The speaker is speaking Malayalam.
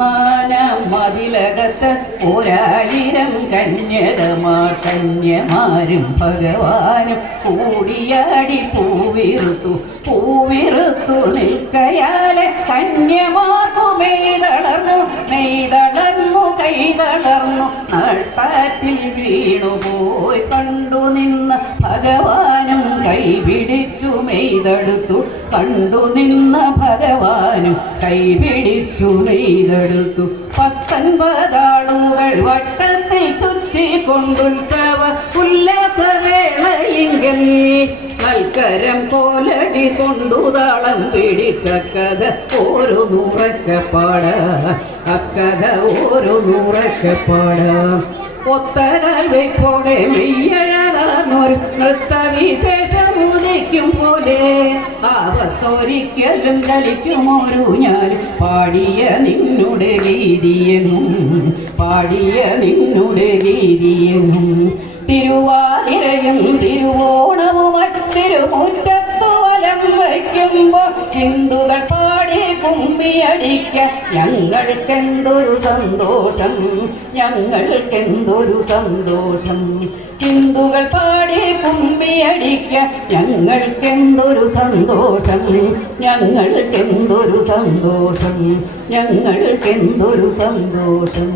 ഒന്നാനാം മതിലകത്ത് ഒരായിരം കന്യകമാർ കന്യമാരും ഭഗവാനും കൂടിയാടി പൂവിറുത്തു പൂവിറുത്തു നിൽക്കയാലെ കന്യമാർക്കു മെയ്തളർന്നു മെയ്തളർന്നു കൈതളർന്നു. നാൾപ്പാറ്റിൽ വീണുപോയി കണ്ടു നിന്ന ഭഗവാനും കൈപിടിച്ചു മെയ്തെടുത്തു കണ്ടു നിന്ന ഭഗവാനും കൈപിടിച്ചു മെയ്തെടുത്തു പത്തൊൻപതാളുകൾ വട്ടത്തിൽ ചുറ്റിക്കൊണ്ടുത്സവ ഉല്ലാസവേളയിങ്കൽ. കൽക്കരം കോലടി കൊണ്ടു താളം പിടിച്ച കഥ ഓരോ നൂറക്കപ്പാട അക്കഥ ഓരോ നൂറക്കപ്പാട ഒത്തകാൽ വെപ്പോടെ മെയ്യഴകാർന്നൊരു നൃത്തവിശേഷം ആപത്തൊരിക്കലും കളിക്കുമോരു ഞാൻ. പാടിയ നിന്നുടെ വീതിയെന്നും പാടിയ നിന്നുടെ വീതിയെന്നും. തിരുവാതിരയും തിരുവോണവുമായി തിരുമുറ്റത്തു വലം വയ്ക്കുമ്പോൾ ചിന്തുകൾ പാടി കുമ്മിയടിക്ക. ഞങ്ങൾക്കെന്തൊരു സന്തോഷം ഞങ്ങൾക്കെന്തൊരു സന്തോഷം. ചിന്തുകൾ പാടി കുമ്മിയടിക്ക ഞങ്ങൾക്കെന്തൊരു സന്തോഷം? ഞങ്ങൾക്കെന്തൊരു സന്തോഷം? ഞങ്ങൾക്കെന്തൊരു സന്തോഷം?